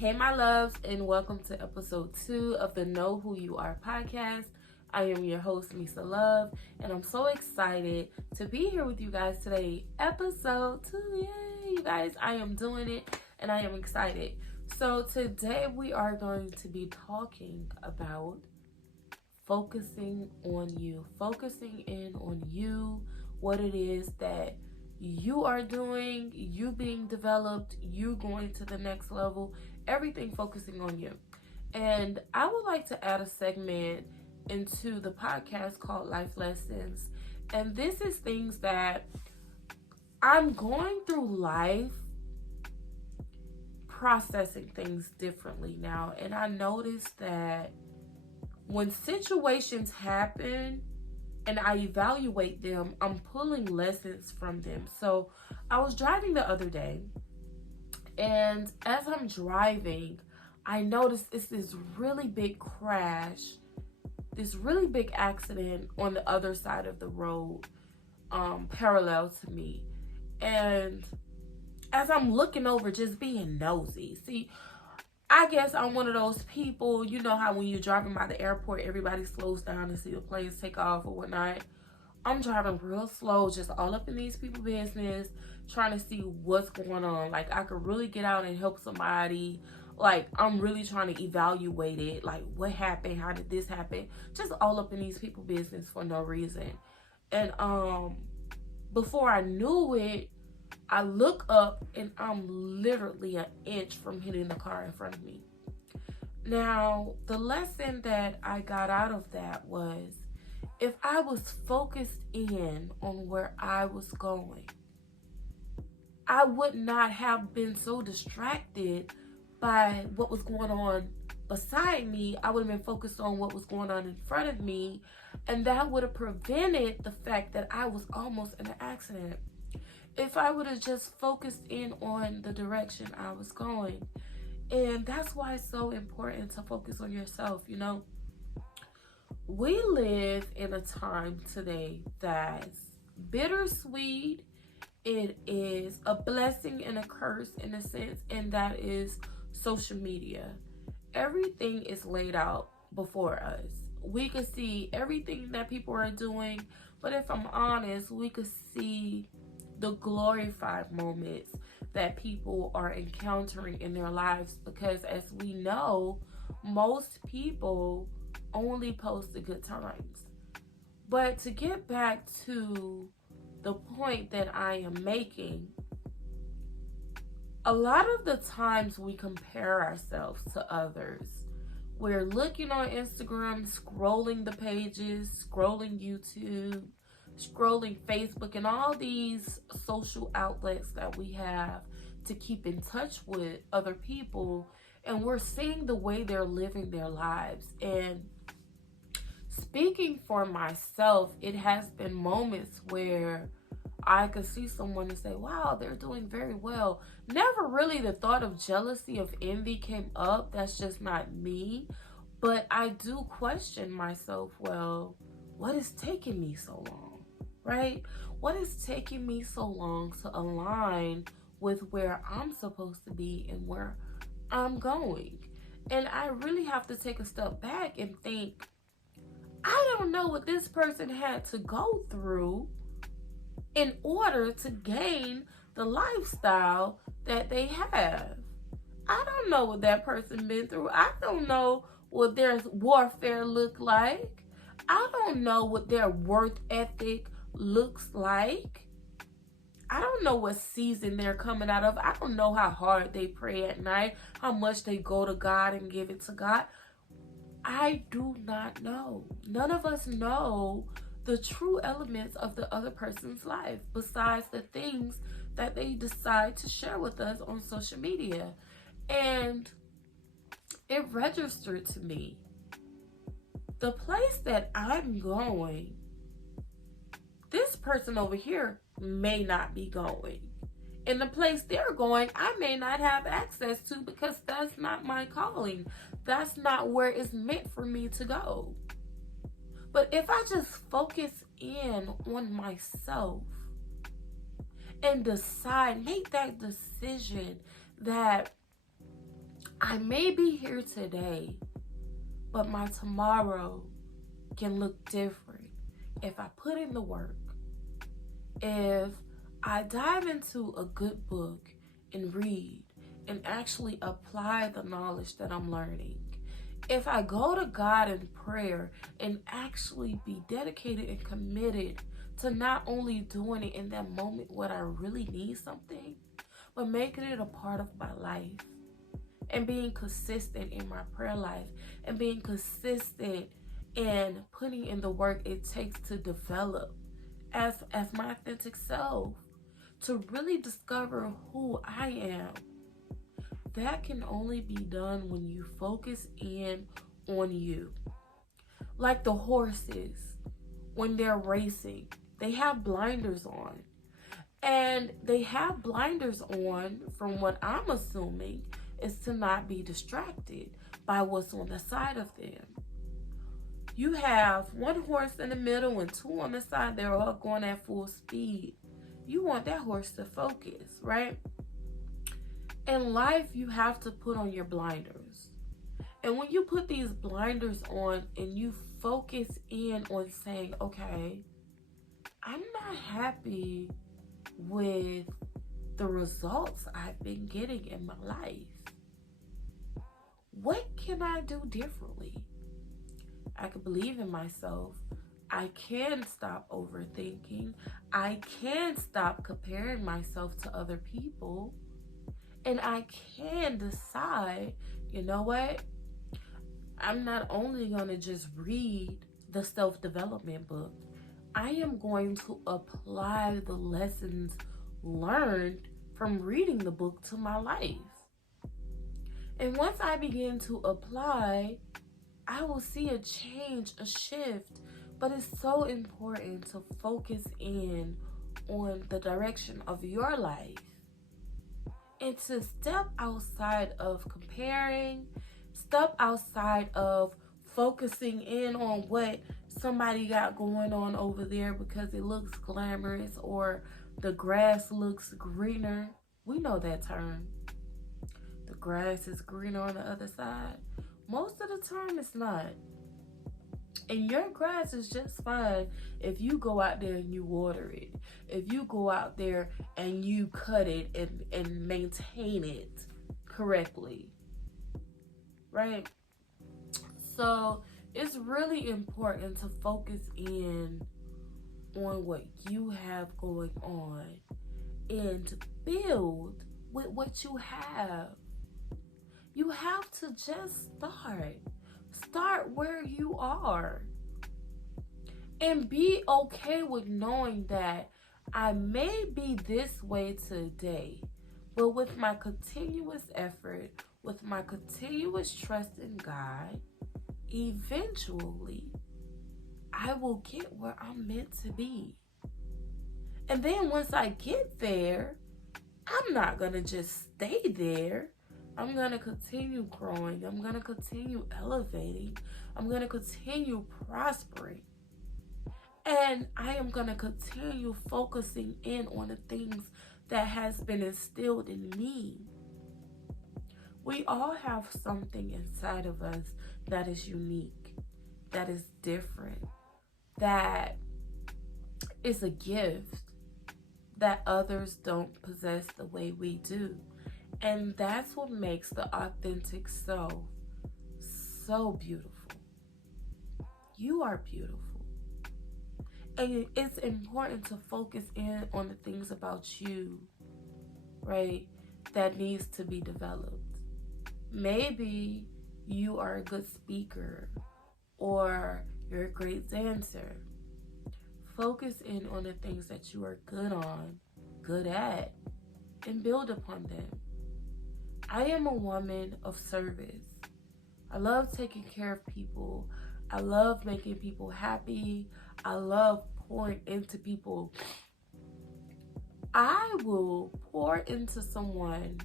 Hey, my loves, and welcome to episode 2 of the Know Who You Are podcast. I am your host, Lisa Love, and I'm so excited to be here with you guys today. Episode 2, yay, you guys, I am doing it, and I am excited. So today we are going to be talking about focusing on you, focusing in on you, what it is that you are doing, you being developed, you going to the next level, everything focusing on you. And I would like to add a segment into the podcast called Life Lessons. And this is things that I'm going through life processing things differently now. And I noticed that when situations happen and I evaluate them, I'm pulling lessons from them. So I was driving the other day, and as I'm driving, I noticed it's this really big crash, this really big accident on the other side of the road, parallel to me. And as I'm looking over, just being nosy, see, I guess I'm one of those people, you know how when you're driving by the airport, everybody slows down to see the planes take off or whatnot. I'm driving real slow, just all up in these people's business, trying to see what's going on. Like, I could really get out and help somebody. Like, I'm really trying to evaluate it. Like, what happened? How did this happen? Just all up in these people's business for no reason. And before I knew it, I look up and I'm literally an inch from hitting the car in front of me. Now, the lesson that I got out of that was, if I was focused in on where I was going, I would not have been so distracted by what was going on beside me. I would have been focused on what was going on in front of me, and that would have prevented the fact that I was almost in an accident. If I would have just focused in on the direction I was going. And that's why it's so important to focus on yourself. You know, we live in a time today that's bittersweet. It is a blessing and a curse in a sense, and that is social media. Everything is laid out before us. We could see everything that people are doing, but if I'm honest, we could see the glorified moments that people are encountering in their lives, because as we know, most people only post the good times. But to get back to the point that I am making, a lot of the times we compare ourselves to others. We're looking on Instagram, scrolling the pages, scrolling YouTube, scrolling Facebook, and all these social outlets that we have to keep in touch with other people, and we're seeing the way they're living their lives. And speaking for myself, it has been moments where I could see someone and say, wow, they're doing very well. Never really the thought of jealousy, of envy came up. That's just not me. But I do question myself, well, what is taking me so long? Right? What is taking me so long to align with where I'm supposed to be and where I'm going? And I really have to take a step back and think, I don't know what this person had to go through in order to gain the lifestyle that they have. I don't know what that person been through. I don't know what their warfare looked like. I don't know what their work ethic looks like. I don't know what season they're coming out of. I don't know how hard they pray at night, how much they go to God and give it to God. I do not know. None of us know the true elements of the other person's life besides the things that they decide to share with us on social media. And it registered to me, the place that I'm going, this person over here may not be going. And the place they're going, I may not have access to, because that's not my calling. That's not where it's meant for me to go. But if I just focus in on myself and decide, make that decision that I may be here today, but my tomorrow can look different if I put in the work. If I dive into a good book and read and actually apply the knowledge that I'm learning. If I go to God in prayer and actually be dedicated and committed to not only doing it in that moment when I really need something, but making it a part of my life and being consistent in my prayer life and being consistent in putting in the work it takes to develop as my authentic self, to really discover who I am. That can only be done when you focus in on you. Like the horses, when they're racing, they have blinders on. And they have blinders on, from what I'm assuming, is to not be distracted by what's on the side of them. You have one horse in the middle and two on the side. They're all going at full speed. You want that horse to focus, right? In life, you have to put on your blinders. And when you put these blinders on and you focus in on saying, okay, I'm not happy with the results I've been getting in my life. What can I do differently? I can believe in myself. I can stop overthinking. I can stop comparing myself to other people. And I can decide, you know what? I'm not only going to just read the self-development book. I am going to apply the lessons learned from reading the book to my life. And once I begin to apply, I will see a change, a shift. But it's so important to focus in on the direction of your life and to step outside of comparing, step outside of focusing in on what somebody got going on over there because it looks glamorous or the grass looks greener. We know that term. The grass is greener on the other side. Most of the time it's not. And your grass is just fine if you go out there and you water it. If you go out there and you cut it and maintain it correctly. Right? So it's really important to focus in on what you have going on and build with what you have. You have to just start. Start where you are. And be okay with knowing that I may be this way today, but with my continuous effort, with my continuous trust in God, eventually I will get where I'm meant to be. And then once I get there, I'm not going to just stay there. I'm going to continue growing. I'm going to continue elevating. I'm going to continue prospering. And I am going to continue focusing in on the things that has been instilled in me. We all have something inside of us that is unique, that is different, that is a gift that others don't possess the way we do. And that's what makes the authentic self so beautiful. You are beautiful. And it's important to focus in on the things about you, right, that needs to be developed. Maybe you are a good speaker or you're a great dancer. Focus in on the things that you are good at, and build upon them. I am a woman of service. I love taking care of people. I love making people happy. I love pouring into people. I will pour into someone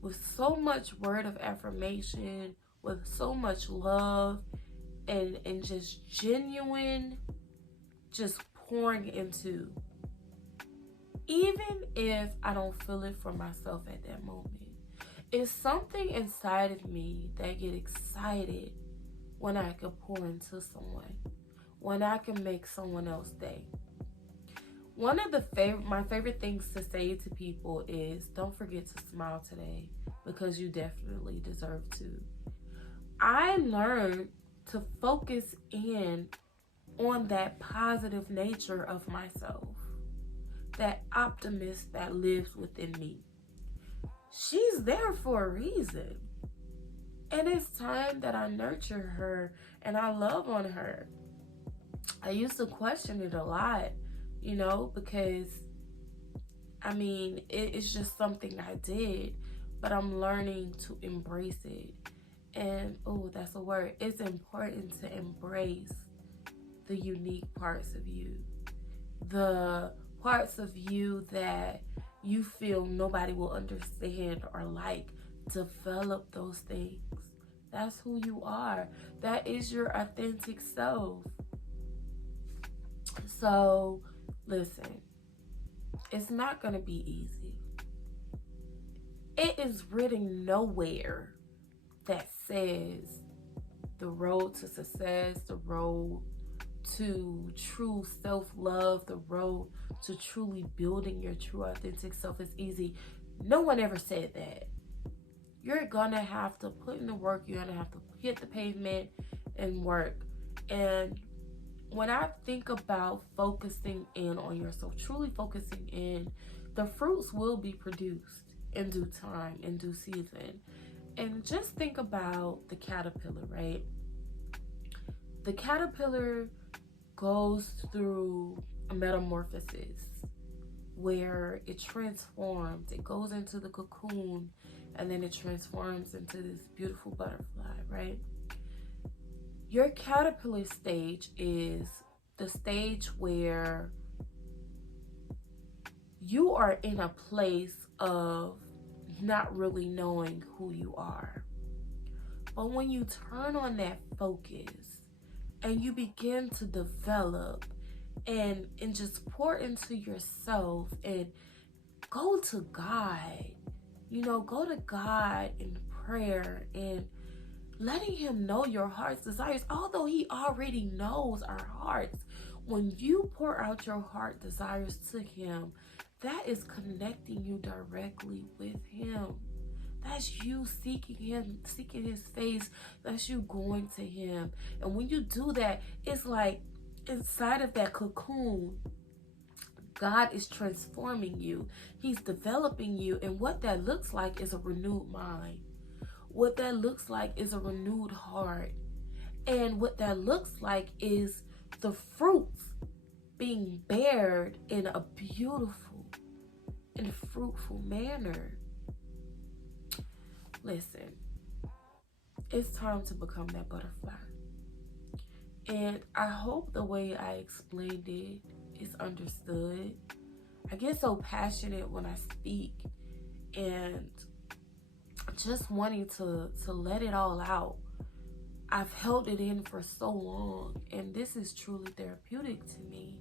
with so much word of affirmation, with so much love, and just genuine, just pouring into. Even if I don't feel it for myself at that moment. It's something inside of me that get excited when I can pour into someone, when I can make someone else day. One of my favorite things to say to people is, don't forget to smile today, because you definitely deserve to. I learned to focus in on that positive nature of myself, that optimist that lives within me. She's there for a reason. And it's time that I nurture her and I love on her. I used to question it a lot, because it's just something I did, but I'm learning to embrace it. And that's a word. It's important to embrace the unique parts of you, the parts of you that you feel nobody will understand or like. Develop those things. That's who you are. That is your authentic self. So, listen, it's not going to be easy. It is written nowhere that says the road to success, the road to true self-love, the road to truly building your true authentic self is easy. No one ever said that. You're gonna have to put in the work. You're gonna have to hit the pavement and work. And when I think about focusing in on yourself, truly focusing in, the fruits will be produced in due time, in due season. And just think about the caterpillar, right? The caterpillar goes through a metamorphosis where it transforms. It goes into the cocoon and then it transforms into this beautiful butterfly, right? Your caterpillar stage is the stage where you are in a place of not really knowing who you are. But when you turn on that focus and you begin to develop and just pour into yourself and go to God, go to God in prayer and letting him know your heart's desires, although he already knows our hearts. When you pour out your heart desires to him, that is connecting you directly with him. That's you seeking him, seeking his face. That's you going to him. And when you do that, it's like inside of that cocoon, God is transforming you. He's developing you. And what that looks like is a renewed mind. What that looks like is a renewed heart. And what that looks like is the fruits being bared in a beautiful and fruitful manner. Listen, it's time to become that butterfly. And I hope the way I explained it is understood. I get so passionate when I speak and just wanting to let it all out. I've held it in for so long, and this is truly therapeutic to me.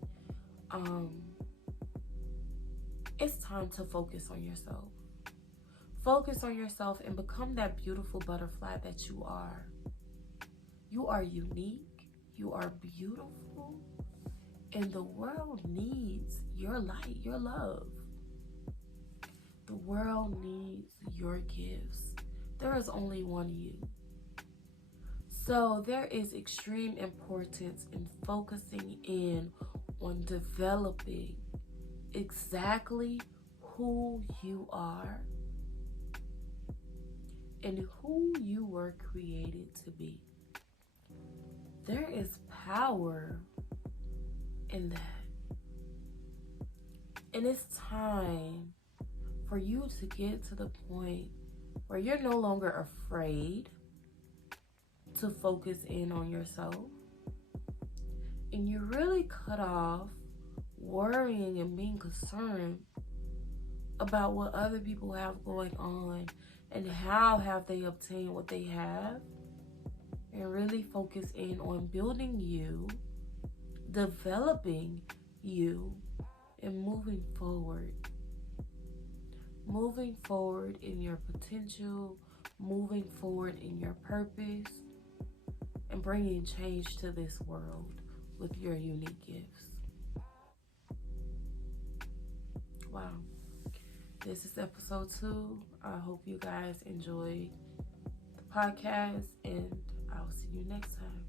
It's time to focus on yourself. Focus on yourself and become that beautiful butterfly that you are. You are unique. You are beautiful. And the world needs your light, your love. The world needs your gifts. There is only one you. So there is extreme importance in focusing in on developing exactly who you are and who you were created to be. There is power in that. And it's time for you to get to the point where you're no longer afraid to focus in on yourself. And you really cut off worrying and being concerned about what other people have going on and how have they obtained what they have, and really focus in on building you, developing you, and moving forward. moving forward in your potential, moving forward in your purpose, and bringing change to this world with your unique gifts. Wow. This is episode 2. I hope you guys enjoyed the podcast, and I'll see you next time.